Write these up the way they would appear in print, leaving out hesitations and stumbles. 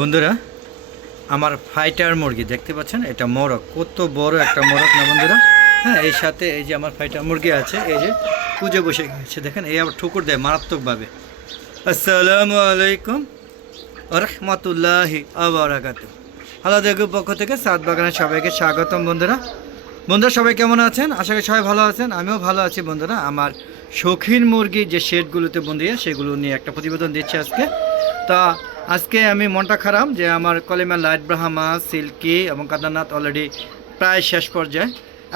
বন্ধুরা, আমার ফাইটার মুরগি দেখতে পাচ্ছেন, এটা মোরগ, কত বড় একটা মোরগ না বন্ধুরা। হ্যাঁ, এর সাথে এই যে আমার ফাইটার মুরগি আছে, এই যে কুজে বসে গেছে, দেখেন এই আবার ঠুকুর দেয় মারাত্মকভাবে। আসসালামু আলাইকুম রহমতুল্লাহি আবারাকাতু। হ্যালো দেখুন, পক্ষ থেকে সাত বাগানের সবাইকে স্বাগতম। বন্ধুরা সবাই কেমন আছেন? আশা করি সবাই ভালো আছেন, আমিও ভালো আছি। বন্ধুরা, আমার শৌখিন মুরগি যে শেডগুলোতে বন্ধুরা, সেগুলো নিয়ে একটা প্রতিবেদন দিচ্ছি আজকে। তা আজকে আমি মনটা খারাপ যে আমার কলিমা লাইট ব্রাহ্মা, সিল্কি এবং কাদারনাথ অলরেডি প্রায় শেষ পর্যায়ে।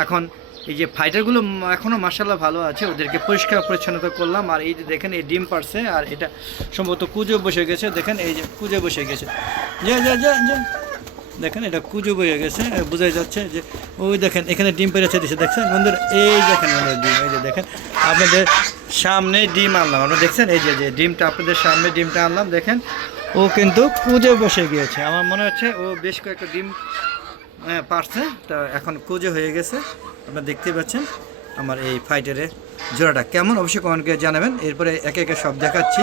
এখন এই যে ফাইটারগুলো এখনও মাশাআল্লাহ ভালো আছে, ওদেরকে পরিষ্কার পরিচ্ছন্নতা করলাম। আর এই যে দেখেন, এই ডিম পারছে, আর এটা সম্ভবত কুজো বসে গেছে। দেখেন এই যে কুজো বসে গেছে, দেখেন এটা কুজো বসে গেছে, বোঝাই যাচ্ছে যে ওই দেখেন এখানে ডিম পেরেছে দিচ্ছে, দেখছেন বন্ধুরা? এই দেখেন ডিম, এই যে দেখেন আপনাদের সামনে ডিম আনলাম, আপনারা দেখছেন এই যে ডিমটা আপনাদের সামনে ডিমটা আনলাম। দেখেন ও কিন্তু কুজে বসে গিয়েছে, আমার মনে হচ্ছে ও বেশ কয়েকটা ডিম পারছে, তা এখন কুজে হয়ে গেছে। আপনারা দেখতে পাচ্ছেন আমার এই ফাইটারের জোড়াটা কেমন, অবশ্যই কমেন্টকে জানাবেন। এরপরে একে একে সব দেখাচ্ছি।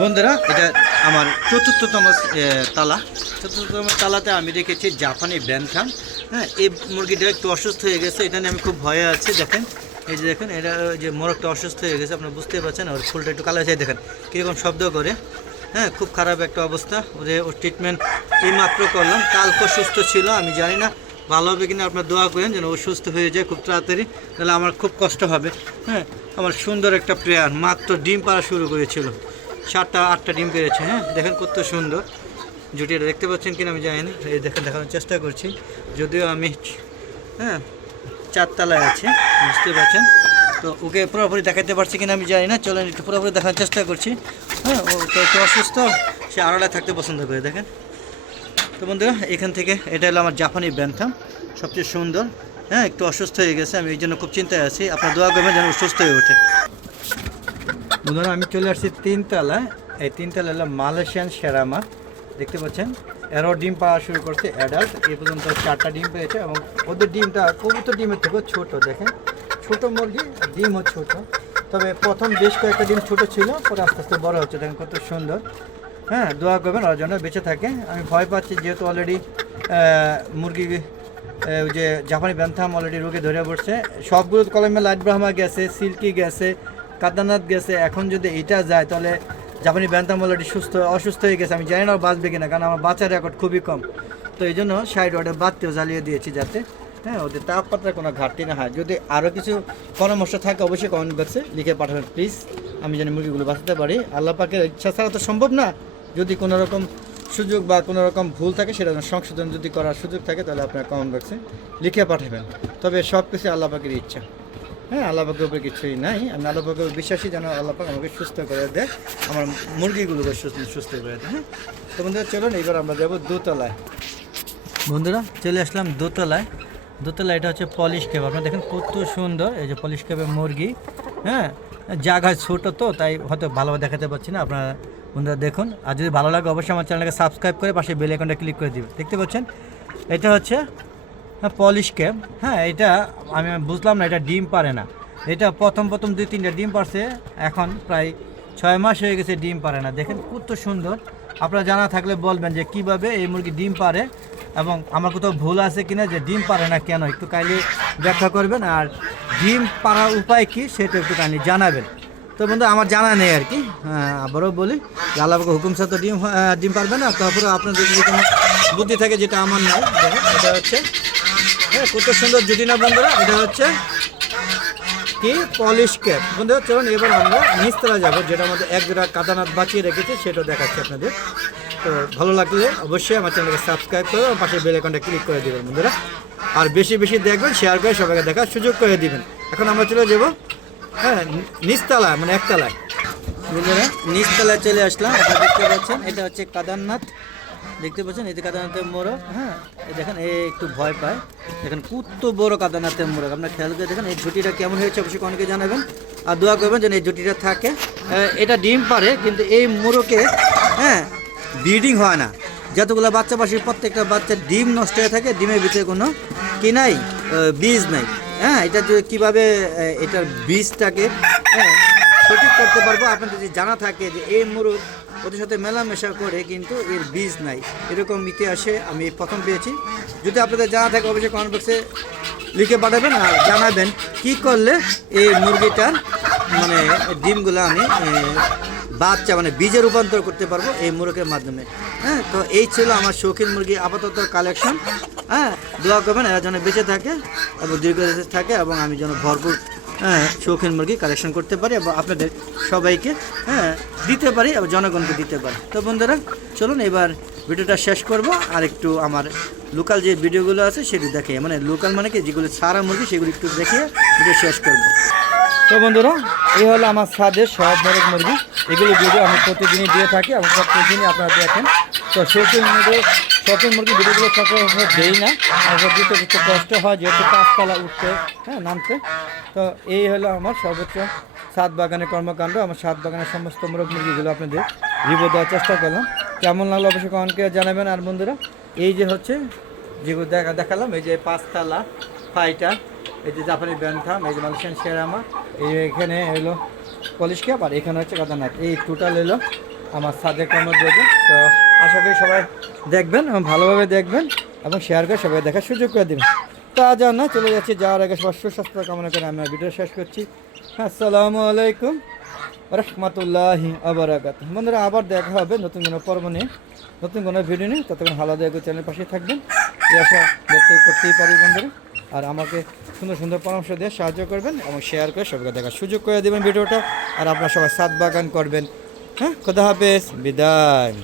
বন্ধুরা, এটা আমার চতুর্থতম তালাতে আমি রেখেছি জাপানি ব্যানথাম। হ্যাঁ, এই মুরগিটা একটু অসুস্থ হয়ে গেছে, এটা নিয়ে আমি খুব ভয়ে আছি। দেখেন এই যে দেখেন, এটা যে মোরগটা অসুস্থ হয়ে গেছে, আপনারা বুঝতে পারছেন। ওর ফুলটা একটু কালো হয়ে, দেখেন কীরকম শব্দ করে। হ্যাঁ, খুব খারাপ একটা অবস্থা। ওর ট্রিটমেন্ট এই মাত্র করলাম, কালকে সুস্থ ছিল। আমি জানি না ভালো হবে কিনা, আপনার দোয়া করেন যেন ও সুস্থ হয়ে যায় খুব তাড়াতাড়ি, তাহলে আমার খুব কষ্ট হবে। হ্যাঁ, আমার সুন্দর একটা প্লেয়ার মাত্র ডিম পাড়া শুরু করেছিল, 7টা 8টা ডিম পেরেছে। হ্যাঁ, দেখেন কত সুন্দর জুটিটা, দেখতে পাচ্ছেন কিনা আমি জানি না। এই দেখেন, দেখানোর চেষ্টা করছি, যদিও আমি 4 তলায় আছি, বুঝতে পারছেন। তো ওকে পুরোপুরি দেখাতে পারছি কিনা আমি জানি না, চলেন একটু পুরোপুরি দেখানোর চেষ্টা করছি। হ্যাঁ, ও তো একটু অসুস্থ, সে আড়ালে থাকতে পছন্দ করে। দেখেন তো বন্ধুরা, এখান থেকে এটা হলো আমার জাপানি ব্যানথাম, সবচেয়ে সুন্দর। হ্যাঁ, একটু অসুস্থ হয়ে গেছে, আমি এই জন্য খুব চিন্তায় আছি। আপনার দোয়া করবেন যেন সুস্থ হয়ে ওঠে। বন্ধুরা, আমি চলে আসছি 3 তলায়। এই 3 তলা হলো মালয়েশিয়ান সেরামা, দেখতে পাচ্ছেন। এরও ডিম পাওয়া শুরু করছে অ্যাডাল্ট, এই পর্যন্ত 4টা ডিম পেয়েছে এবং ওদের ডিমটা কবুতর ডিমের থেকেও ছোটো। দেখেন ছোটো মুরগি, ডিমও ছোট, তবে প্রথম বেশ কয়েকটা ডিম ছোটো ছিল, পরে আস্তে আস্তে বড়ো হচ্ছে। দেখেন কত সুন্দর। হ্যাঁ, দোয়া করবেন ওর জন্য বেঁচে থাকে। আমি ভয় পাচ্ছি, যেহেতু অলরেডি মুরগি ওই যে জাপানি ব্যানথাম অলরেডি রোগে ধরে পড়ছে। সবগুলো কলমে লাইট ব্রাহ্মা গেছে, সিল্কি গেছে, কাদারনাথ গেছে। এখন যদি এটা যায় তাহলে জাপানি ব্যানথাম অলরেডি অসুস্থ হয়ে গেছে। আমি জানি না বাঁচবে কিনা, কারণ আমার বাঁচার রেকর্ড খুবই কম। তো এই জন্য সাইড ওয়ার্ডে বাদতেও জ্বালিয়ে দিয়েছি, যাতে ওদের তাপমাত্রার কোনো ঘাটতি না হয়। যদি আরও কিছু পরামর্শ থাকে অবশ্যই কমেন্ট বক্সে লিখে পাঠাবেন প্লিজ, আমি যেন মুরগিগুলো বাঁচাতে পারি। আল্লাহ পাকের ইচ্ছা ছাড়া তো সম্ভব না। যদি কোনো রকম সুযোগ বা কোনো রকম ভুল থাকে, সেটা সংশোধন যদি করার সুযোগ থাকে, তাহলে আপনার কমেন্ট বক্সে লিখে পাঠাবেন। তবে সব কিছু আল্লাহ পাকের ইচ্ছা। হ্যাঁ, আল্লাহ পাকের উপরে কিছুই নাই। আমি আল্লাহ পাকের বিশ্বাসী, যেন আল্লাহ পাক আমাকে সুস্থ করে দেয়, আমার মুরগিগুলোকে সুস্থ করে দেয়। হ্যাঁ, তো বন্ধুরা চলুন এবার আমরা যাবো দোতলায়। বন্ধুরা, চলে আসলাম দোতলায়। এটা হচ্ছে পলিশ ক্যাপ। আপনারা দেখেন কত সুন্দর, এই যে পলিশ ক্যাপের মুরগি। হ্যাঁ, জায়গা ছোটো তো তাই হয়তো ভালোভাবে দেখাতে পাচ্ছি না, আপনারা বন্ধুরা দেখুন। আর যদি ভালো লাগে অবশ্যই আমার চ্যানেলকে সাবস্ক্রাইব করে পাশে বেল আইকনটা ক্লিক করে দিবেন। দেখতে পাচ্ছেন এটা হচ্ছে পলিশ ক্যাপ। হ্যাঁ, এটা আমি বুঝলাম না, এটা ডিম পারে না। এটা প্রথম 2-3টা ডিম পারছে, এখন প্রায় 6 মাস হয়ে গেছে ডিম পারে না। দেখেন কত সুন্দর। আপনারা জানা থাকলে বলবেন যে কিভাবে এই মুরগি ডিম পারে, এবং আমার কোথাও ভুল আছে কিনা যে ডিম পারে না কেন, একটু কাইন্ডলি ব্যাখ্যা করবেন। আর ডিম পাড়ার উপায় কি সেটা একটু কাইন্ডলি জানাবেন। তো বন্ধু, আমার জানা নেই আর কি। আবারও বলি, আল্লাহ পাকের হুকুম ছাড়া তো ডিম পারবে না। তারপরে আপনাদের যদি কোনো বুদ্ধি থাকে, যেটা আমার নাই। দেখেন এটা হচ্ছে, হ্যাঁ, কত সুন্দর জুটি না বন্ধুরা। এটা হচ্ছে কি পলিশ ক্যাপ। বন্ধুরা চলুন এবার আমরা নিচতলা যাবো, যেটা আমাদের এক জোড়া কাদারনাথ বাঁচিয়ে রেখেছে, সেটাও দেখাচ্ছি আপনাদের। তো ভালো লাগলে অবশ্যই আমার চ্যানেলকে সাবস্ক্রাইব করে পাশে বেল আইকনটা ক্লিক করে দেবেন বন্ধুরা। আর বেশি বেশি দেখবেন, শেয়ার করে সবাইকে দেখার সুযোগ করে দিবেন। এখন আমরা চলে যাবো নিচতলায়, মানে একতলায়। বন্ধুরা, নিচতলায় চলে আসলাম। আপনারা দেখতে পাচ্ছেন এটা হচ্ছে কাদারনাথ, দেখতে পাচ্ছেন এই যে কাদারনাথের মোরগ। হ্যাঁ, এই দেখেন এ একটু ভয় পায়। দেখেন কত বড় কাদারনাথের মোরগ, আপনার খেয়াল করে দেখেন। এই ঝুটিটা কেমন হয়েছে অবশ্যই অনেকে জানাবেন, আর দোয়া করবেন যেন এই ঝুটিটা থাকে। এটা ডিম পারে, কিন্তু এই মোরগে ব্রিডিং হয় না। যতগুলো বাচ্চা পাশে প্রত্যেকটা বাচ্চার ডিম নষ্ট হয়ে থাকে, ডিমের ভিতরে কোনো কি নাই, বীজ নাই। হ্যাঁ, এটা যে কীভাবে এটার বীজটাকে সঠিক করতে পারবো, আপনার যদি জানা থাকে যে এই মুরগ ওদের সাথে মেলামেশা করে কিন্তু এর বীজ নাই, এরকম ইতিহাসে আমি প্রথম পেয়েছি। যদি আপনাদের জানা থাকে অবশ্যই কমেন্ট বক্সে লিখে পাঠাবেন আর জানাবেন কি করলে এই মুরগিটার মানে ডিমগুলো আমি বাচ্চা মানে বীজে রূপান্তর করতে পারবো এই মুরগের মাধ্যমে। হ্যাঁ, তো এই ছিল আমার শৌখিন মুরগি আপাতত কালেকশন। হ্যাঁ, দোয়া করবেন এরা যেন বেঁচে থাকে এবং দীর্ঘদেশে থাকে এবং আমি যেন ভরপুর শৌখিন মুরগি কালেকশন করতে পারি এবং আপনাদের সবাইকে দিতে পারি এবং জনগণকে দিতে পারি। তো বন্ধুরা চলুন এবার ভিডিওটা শেষ করব আর একটু আমার লোকাল যে ভিডিওগুলো আছে সেগুলো দেখে, মানে লোকাল মানে কি যেগুলো সারা মুরগি সেগুলো একটু দেখে ভিডিও শেষ করব। তো বন্ধুরা এই হলো আমার ছাদের সব মোরগ মুরগি, এগুলো ভিডিও আমি প্রতিদিনই দিয়ে থাকি এবং প্রতিদিনই আপনারা দেখেন। তো শৌখিন মুরগি ভিডিওগুলো সচরাচর দেই না, আর দিতে একটু কষ্ট হয় যেহেতু পাঁচতলা উঠতে নামতে। তো এই হলো আমার সর্বোচ্চ ছাদ বাগানের কর্মকাণ্ড। আমার ছাদ বাগানের সমস্ত মোরগ মুরগিগুলো আপনাদের রিভিউ দেওয়ার চেষ্টা করলাম। কেমন লাগলো অবশ্যই কমেন্টে জানাবেন। আর বন্ধুরা এই যে হচ্ছে যেগুলো দেখালাম, এই যে পাঁচতলা ফাইটার, এই যে জাপানি ব্যান্থাম, এই যে মালয়েশিয়ান শেরামা, এখানে এলো পলিশ ক্যাপ, আর এখানে হচ্ছে কাদানাক। এই টোটাল এলো আমার ছাদের কর্মযোগ্য। তো আশা করি সবাই দেখবেন এবং ভালোভাবে দেখবেন এবং শেয়ার করে সবাই দেখার সুযোগ করে দেবেন। তো আজ আর না, চলে যাচ্ছি, যাওয়ার আগে সবার সুস্বাস্থ্য কামনা করে আমি ভিডিও শেষ করছি। আসসালামু আলাইকুম রহমতুল্লাহি আবরাকাতুহু। বন্ধুরা আবার দেখা হবে নতুন কোনো পর্ব নিয়ে, নতুন কোনো ভিডিও নিয়ে। ততক্ষণ ভালো দেখো, চ্যানেলের পাশে থাকবেন, এই আশা ব্যক্ত করতেই পারি বন্ধুরা। আর আমাকে সুন্দর সুন্দর পরামর্শ দিয়ে সাহায্য করবেন এবং শেয়ার করে সবাইকে দেখার সুযোগ করে দেবেন ভিডিওটা। আর আপনারা সবাই ছাদ বাগান করবেন। হ্যাঁ, খোদা হাফেজ, বিদায়।